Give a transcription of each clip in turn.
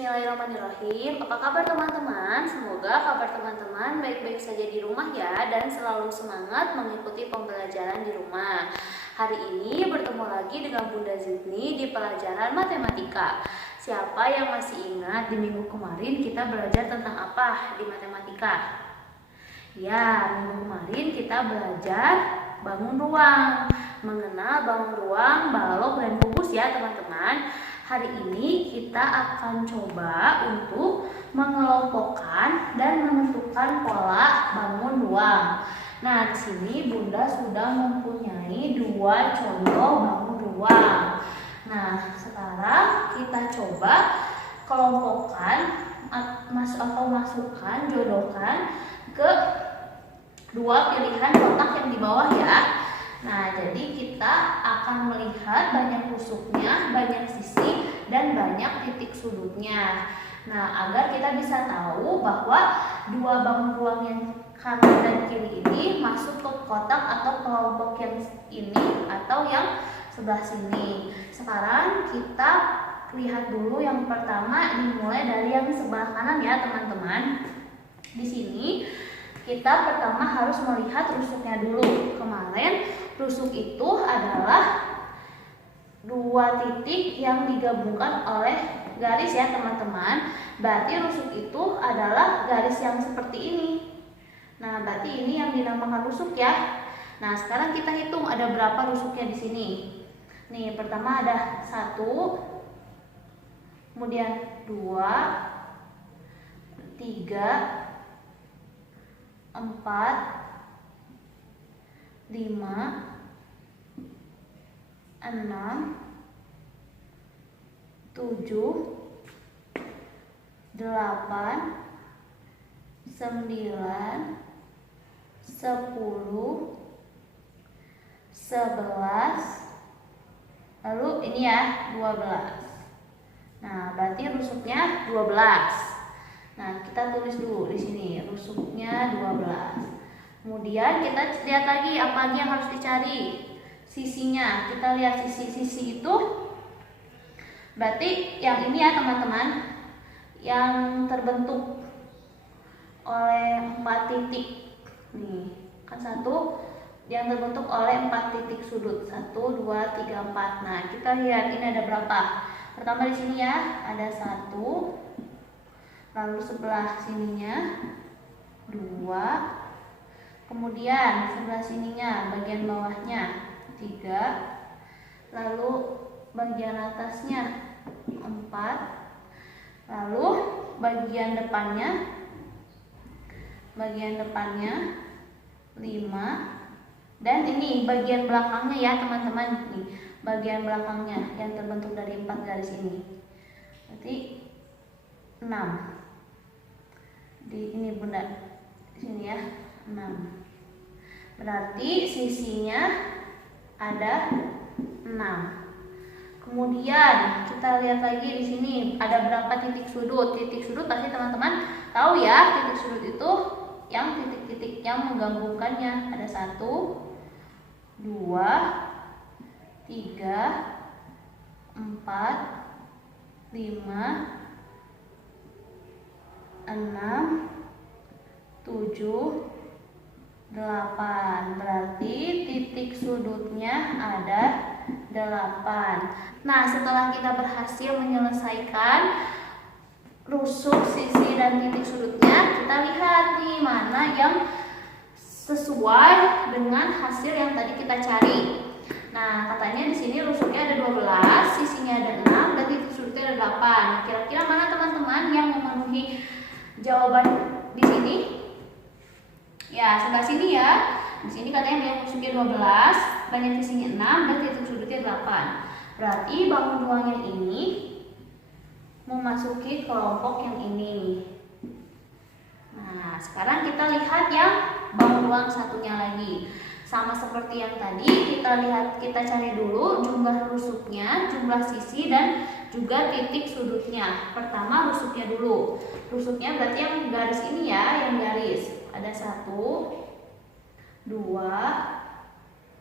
Bismillahirrahmanirrahim. Apa kabar teman-teman? Semoga kabar teman-teman baik-baik saja di rumah ya, dan selalu semangat mengikuti pembelajaran di rumah. Hari ini bertemu lagi dengan Bunda Zidni di pelajaran matematika. Siapa yang masih ingat di minggu kemarin kita belajar tentang apa di matematika? Ya, minggu kemarin kita belajar bangun ruang, mengenal bangun ruang, balok, dan kubus ya teman-teman. Hari ini kita akan coba untuk mengelompokkan dan menentukan pola bangun ruang. Nah, di sini Bunda sudah mempunyai dua contoh bangun ruang. Nah, sekarang kita coba kelompokkan atau masukkan, jodohkan ke dua pilihan kotak yang di bawah ya. Nah, jadi kita akan melihat banyak rusuknya, banyak sisi, dan banyak titik sudutnya. Nah, agar kita bisa tahu bahwa dua bangun ruang yang kanan dan kiri ini masuk ke kotak atau kelompok yang ini atau yang sebelah sini. Sekarang kita lihat dulu yang pertama, dimulai dari yang sebelah kanan ya teman-teman. Di sini kita pertama harus melihat rusuknya dulu. Kemarin rusuk itu adalah dua titik yang digabungkan oleh garis ya teman-teman. Berarti rusuk itu adalah garis yang seperti ini. Nah, berarti ini yang dinamakan rusuk ya. Nah, sekarang kita hitung ada berapa rusuknya di sini. Nih, pertama ada 1, kemudian 2, 3, 4, 5, 6, 7, 8, 9, 10, 11, lalu ini ya 12. Nah, berarti rusuknya 12. Nah, kita tulis dulu di sini rusuknya 12. Kemudian kita lihat lagi apa lagi yang harus dicari. Sisinya, kita lihat sisi-sisi itu berarti yang ini ya teman-teman, yang terbentuk oleh 4 titik. Nih, kan satu yang terbentuk oleh 4 titik sudut. 1, 2, 3, 4. Nah, kita lihat ini ada berapa. Pertama di sini ya, ada 1. Lalu sebelah sininya 2. Kemudian sebelah sininya bagian bawahnya 3, lalu bagian atasnya 4, lalu bagian depannya 5, dan ini bagian belakangnya ya teman-teman. Nih, bagian belakangnya yang terbentuk dari 4 garis ini. Berarti 6. Di ini Bunda, di sini ya 6. Berarti sisinya ada 6. Kemudian kita lihat lagi di sini ada berapa titik sudut. Titik sudut pasti teman-teman tahu ya, titik sudut itu yang titik-titik yang menggabungkannya. Ada 1, 2, 3, 4, 5, 6, 7, 8. Berarti titik sudutnya ada 8. Nah, setelah kita berhasil menyelesaikan rusuk, sisi, dan titik sudutnya, kita lihat nih mana yang sesuai dengan hasil yang tadi kita cari. Nah, katanya di sini rusuknya ada 12, sisinya ada 6, dan titik sudutnya ada 8. Nah, kira-kira mana teman-teman yang memenuhi jawaban di sini? Ya, sebelah sini ya. Di sini katanya yang rusuknya 12, banyak sisinya 6, dan titik sudutnya 8. Berarti bangun ruang yang ini memasuki kelompok yang ini. Nah, sekarang kita lihat yang bangun ruang satunya lagi. Sama seperti yang tadi, kita cari dulu jumlah rusuknya, jumlah sisi, dan juga titik sudutnya. Pertama rusuknya dulu. Rusuknya berarti yang garis ini ya, yang garis. Ada 1, 2,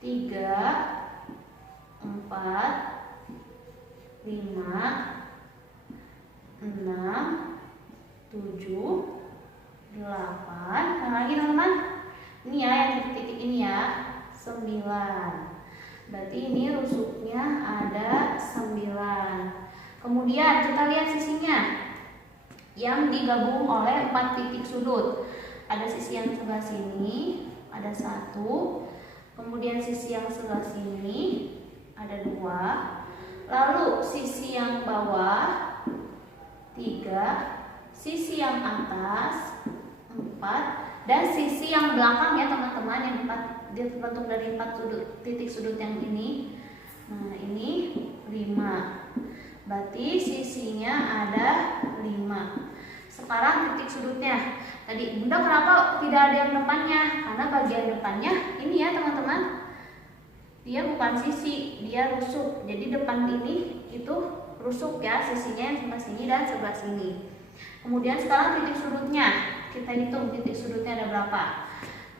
3, 4, 5, 6, 7, 8. Yang lagi teman-teman, ini ya yang titik-titik ini ya, 9. Berarti ini rusuknya ada 9. Kemudian kita lihat sisinya yang digabung oleh 4 titik sudut. Ada sisi yang sebelah sini, ada 1. Kemudian sisi yang sebelah sini ada 2. Lalu sisi yang bawah 3, sisi yang atas 4, dan sisi yang belakang ya teman-teman, yang 4 dibentuk dari 4 titik sudut yang ini. Nah, ini 5. Berarti sisinya ada 5. Sekarang titik sudutnya. Tadi Bunda kenapa tidak ada yang depannya? Karena bagian depannya ini ya teman-teman, dia bukan sisi, dia rusuk. Jadi depan ini itu rusuk ya, sisinya yang sebelah sini dan sebelah sini. Kemudian sekarang titik sudutnya, kita hitung titik sudutnya ada berapa.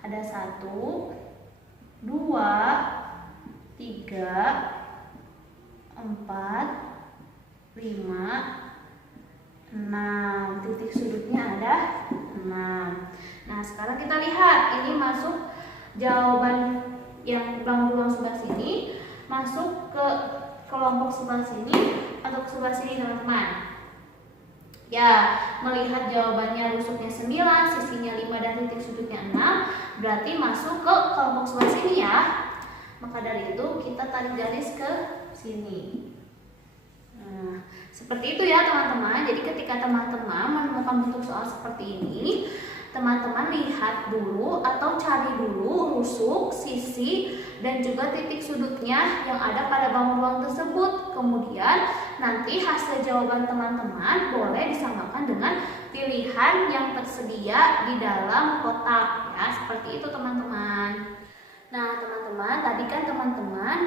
Ada 1, 2, 3, 4, 5, 6. Titik sudutnya ada 6. Nah, sekarang kita lihat ini masuk jawaban yang berulang sebelah sini masuk ke kelompok sebelah sini atau ke sebelah sini teman-teman. Ya, melihat jawabannya rusuknya 9, sisinya 5 dan titik sudutnya 6, berarti masuk ke kelompok sebelah sini ya. Maka dari itu kita tarik garis ke sini. Nah, seperti itu ya teman-teman. Jadi ketika teman-teman menemukan bentuk soal seperti ini, teman-teman lihat dulu atau cari dulu rusuk, sisi, dan juga titik sudutnya yang ada pada bangun ruang tersebut. Kemudian nanti hasil jawaban teman-teman boleh disamakan dengan pilihan yang tersedia di dalam kotak ya. Seperti itu teman-teman. Nah teman-teman, tadi kan teman-teman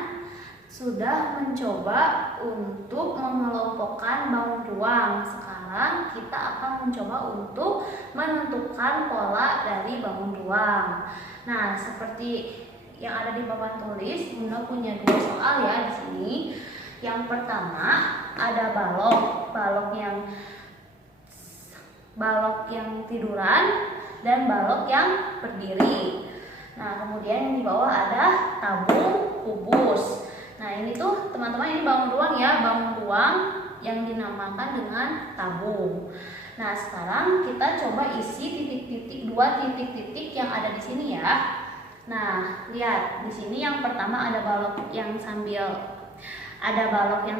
sudah mencoba untuk mengelompokkan bangun ruang. Sekarang kita akan mencoba untuk menentukan pola dari bangun ruang. Nah, seperti yang ada di papan tulis, Bunda punya 2 soal ya di sini. Yang pertama ada balok yang tiduran dan balok yang berdiri. Nah, kemudian yang di bawah ada tabung kubus. Nah, ini tuh teman-teman, ini bangun ruang ya, bangun ruang yang dinamakan dengan tabung. Nah, sekarang kita coba isi titik-titik, 2 titik-titik yang ada di sini ya. Nah, lihat di sini yang pertama ada balok yang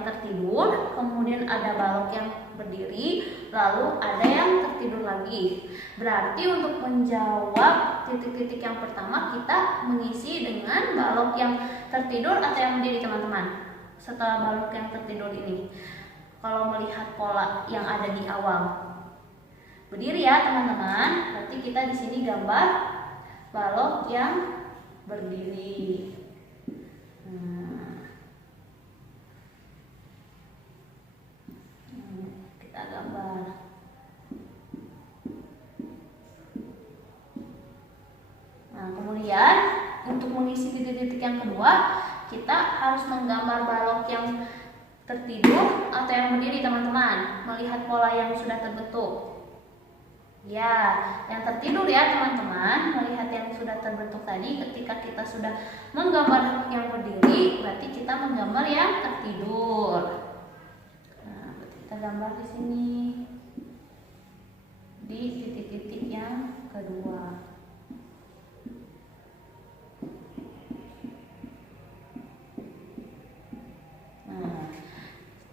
tertidur, kemudian ada balok yang berdiri, lalu ada yang tertidur lagi. Berarti untuk menjawab titik-titik yang pertama kita mengisi dengan balok yang tertidur atau yang berdiri teman-teman. Setelah balok yang tertidur ini, kalau melihat pola yang ada di awal, berdiri ya teman-teman. Berarti kita di sini gambar balok yang berdiri. Kita gambar. Nah, kemudian untuk mengisi titik-titik yang kedua, kita harus menggambar balok yang tertidur atau yang berdiri teman-teman. Melihat pola yang sudah terbentuk. Ya, yang tertidur ya teman-teman. Melihat yang sudah terbentuk tadi, ketika kita sudah menggambar yang berdiri, berarti kita menggambar yang tertidur. Nah, kita gambar di sini di titik-titik yang kedua. Nah,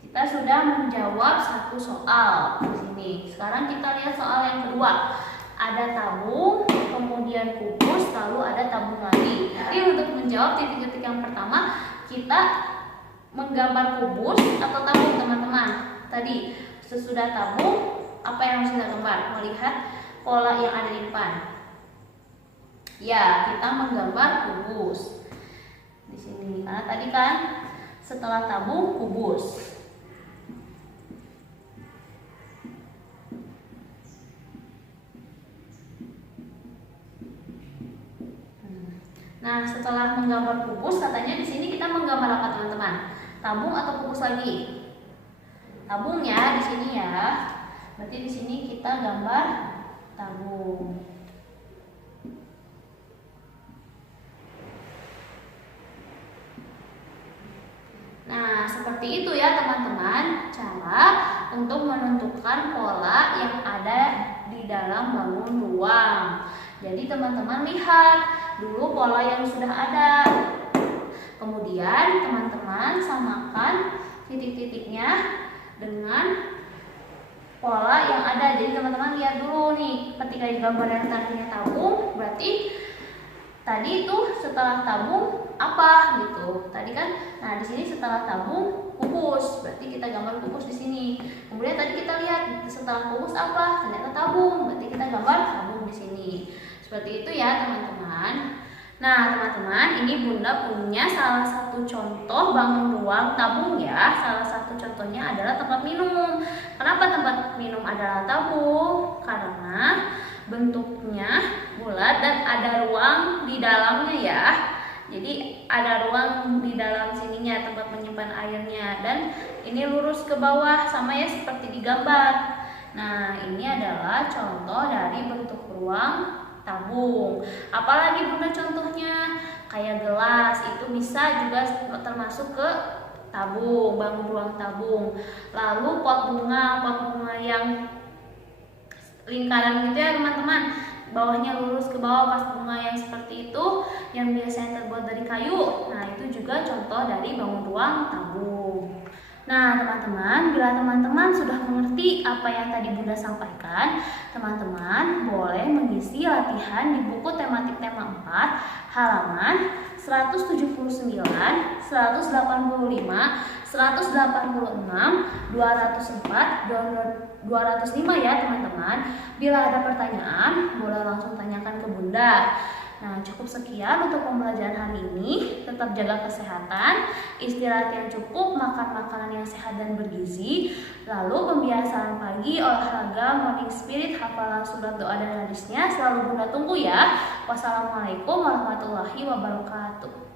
kita sudah menjawab 1 soal di sini. Sekarang kita lihat soal yang kedua. Ada tabung, kemudian kubus, lalu ada tabung lagi. Jadi untuk menjawab titik-titik yang pertama, kita menggambar kubus atau tabung teman-teman. Tadi sesudah tabung, apa yang harus kita gambar? Melihat pola yang ada di depan. Ya, kita menggambar kubus di sini. Karena tadi kan setelah tabung kubus. Nah, setelah menggambar kubus, katanya di sini kita menggambar apa teman-teman? Tabung atau kubus lagi? tabung ya di sini ya. Berarti di sini kita gambar tabung. Nah, seperti itu ya teman-teman, cara untuk menentukan pola yang ada di dalam bangun ruang. Jadi teman-teman lihat dulu pola yang sudah ada. Kemudian teman-teman samakan titik-titiknya dengan pola yang ada. Jadi teman-teman lihat dulu nih, ketika di gambar yang tadinya tabung, berarti tadi itu setelah tabung apa gitu. Tadi kan, nah di sini setelah tabung kubus, berarti kita gambar kubus di sini. Kemudian tadi kita lihat setelah kubus apa, ternyata tabung, berarti kita gambar tabung di sini. Seperti itu ya teman-teman. Nah teman-teman, ini Bunda punya salah satu contoh bangun ruang tabung ya. Salah satu contohnya adalah tempat minum. Kenapa tempat minum adalah tabung? Karena bentuknya bulat dan ada ruang di dalamnya ya. Jadi ada ruang di dalam sininya tempat menyimpan airnya, dan ini lurus ke bawah sama ya seperti di gambar. Nah ini adalah contoh dari bentuk ruang tabung. Apalagi Bunda contohnya kayak gelas, itu bisa juga termasuk ke tabung, bangun ruang tabung. Lalu pot bunga yang lingkaran gitu ya teman-teman, bawahnya lurus ke bawah pas bunga yang seperti itu, yang biasanya terbuat dari kayu. Nah itu juga contoh dari bangun ruang tabung. Nah teman-teman, bila teman-teman sudah mengerti apa yang tadi Bunda sampaikan, teman-teman boleh mengisi latihan di buku tematik tema 4 halaman 179, 185, 186, 204, 205 ya teman-teman. Bila ada pertanyaan, boleh langsung tanyakan ke Bunda. Nah, cukup sekian untuk pembelajaran hari ini. Tetap jaga kesehatan, istirahat yang cukup, makan makanan yang sehat dan bergizi. Lalu pembiasaan pagi, olahraga, morning spirit, hafalan surat, doa dan hadisnya selalu Bunda tunggu ya. Wassalamualaikum warahmatullahi wabarakatuh.